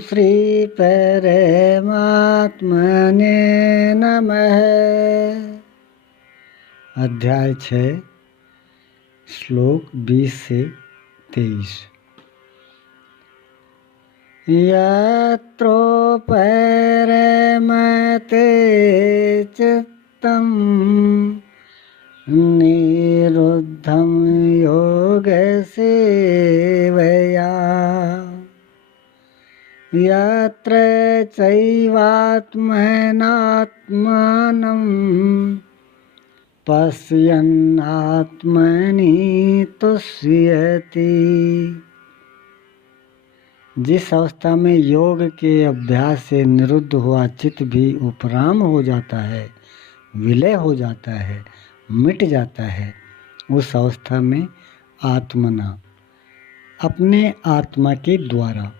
श्री परमात्मने नमः। अध्याय 6 श्लोक 20 से 23। यत्रोपरमते चित्तं निरुद्धं योगसेवया यत्र चैवात्मनात्मानं पश्यन्नात्मनि तुष्यति। जिस अवस्था में योग के अभ्यास से निरुद्ध हुआ चित्त भी उपराम हो जाता है, विलय हो जाता है, मिट जाता है, उस अवस्था में आत्मना अपने आत्मा के द्वारा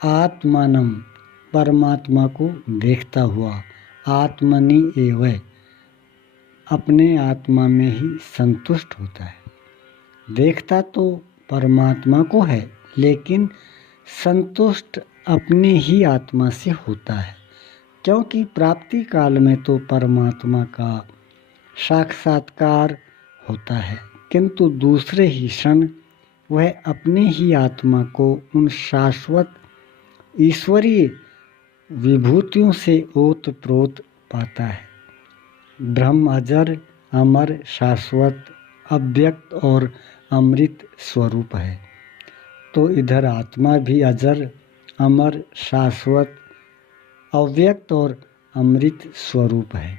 आत्मानम परमात्मा को देखता हुआ आत्मनि एव अपने आत्मा में ही संतुष्ट होता है। देखता तो परमात्मा को है, लेकिन संतुष्ट अपने ही आत्मा से होता है, क्योंकि प्राप्ति काल में तो परमात्मा का साक्षात्कार होता है, किंतु दूसरे ही क्षण वह अपने ही आत्मा को उन शाश्वत ईश्वरीय विभूतियों से ओतप्रोत पाता है। ब्रह्म अजर, अमर, शाश्वत, अव्यक्त और अमृत स्वरूप है, तो इधर आत्मा भी अजर, अमर, शाश्वत, अव्यक्त और अमृत स्वरूप है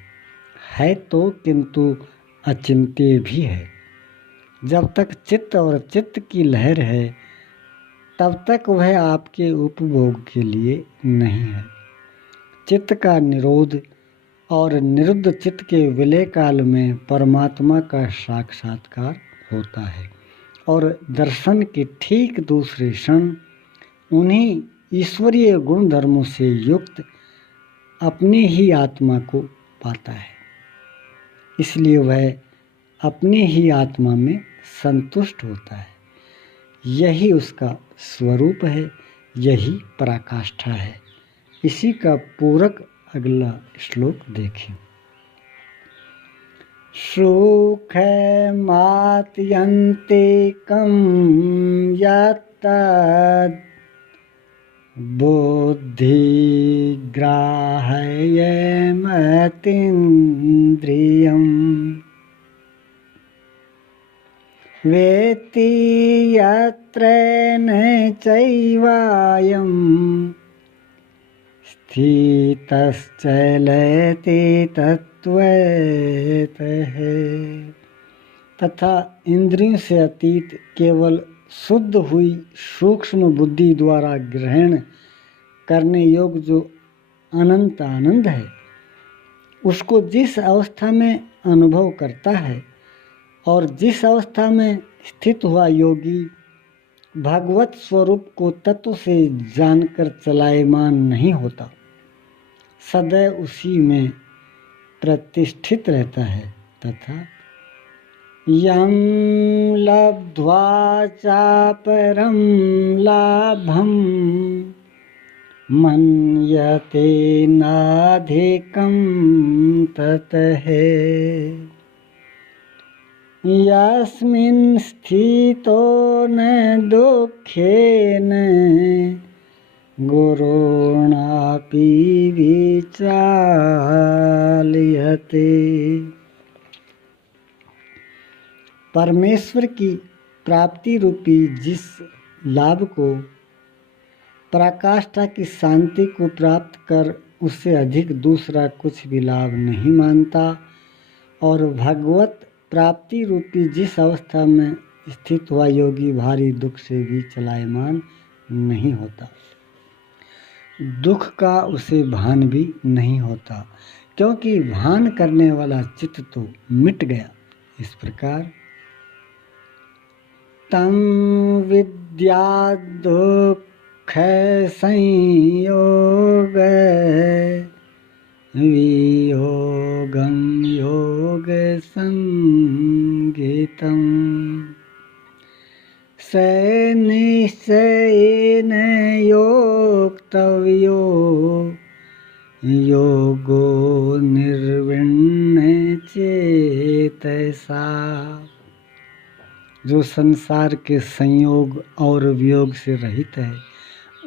तो किंतु अचिंत्य भी है। जब तक चित्त और चित्त की लहर है, तब तक वह आपके उपभोग के लिए नहीं है। चित्त का निरोध और निरुद्ध चित्त के विलय काल में परमात्मा का साक्षात्कार होता है और दर्शन के ठीक दूसरे क्षण उन्हीं ईश्वरीय गुण धर्मों से युक्त अपने ही आत्मा को पाता है। इसलिए वह अपने ही आत्मा में संतुष्ट होता है। यही उसका स्वरूप है, यही पराकाष्ठा है। इसी का पूरक अगला श्लोक देखें। सुखमात्यन्ते कं यत्तद् बुद्धिग्राह्यमतीन्द्रियम् वेत्ति यत्र न चैवायं स्थितश्चलति तत्त्वतः। तथा इंद्रियों से अतीत केवल शुद्ध हुई सूक्ष्म बुद्धि द्वारा ग्रहण करने योग्य जो अनंत आनंद है, उसको जिस अवस्था में अनुभव करता है और जिस अवस्था में स्थित हुआ योगी भगवत स्वरूप को तत्व से जानकर चलायमान नहीं होता, सदैव उसी में प्रतिष्ठित रहता है। तथा यं लब्ध्वा चापरं लाभं मन्यते नाधिकं ततः यस्मिन् स्थितो न दुःखेन गुरुणापि विचाल्यते। परमेश्वर की प्राप्ति रूपी जिस लाभ को, पराकाष्ठा की शांति को प्राप्त कर उससे अधिक दूसरा कुछ भी लाभ नहीं मानता, और भगवत प्राप्ति रूपी जिस अवस्था में स्थित हुआ योगी भारी दुख से भी चलायमान नहीं होता, दुख का उसे भान भी नहीं होता, क्योंकि भान करने वाला चित्त तो मिट गया। इस प्रकार तम विद्या दुख संयोग वियोगं योग संगीतम स निश्चयेन योगेन वक्तव्यो योगो निर्विण्ण चेतसा। जो संसार के संयोग और वियोग से रहित है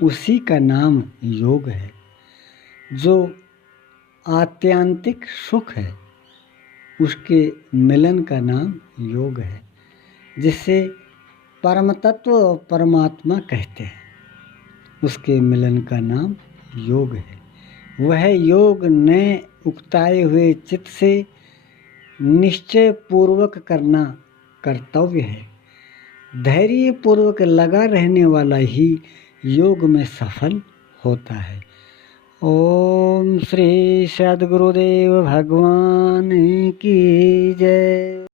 उसी का नाम योग है। जो आत्यांतिक सुख है उसके मिलन का नाम योग है। जिसे परम तत्व और परमात्मा कहते हैं उसके मिलन का नाम योग है। वह योग न उकताए हुए चित्त से निश्चय पूर्वक करना कर्तव्य है। धैर्य पूर्वक लगा रहने वाला ही योग में सफल होता है। ओम श्री सद्गुरुदेव भगवान की जय।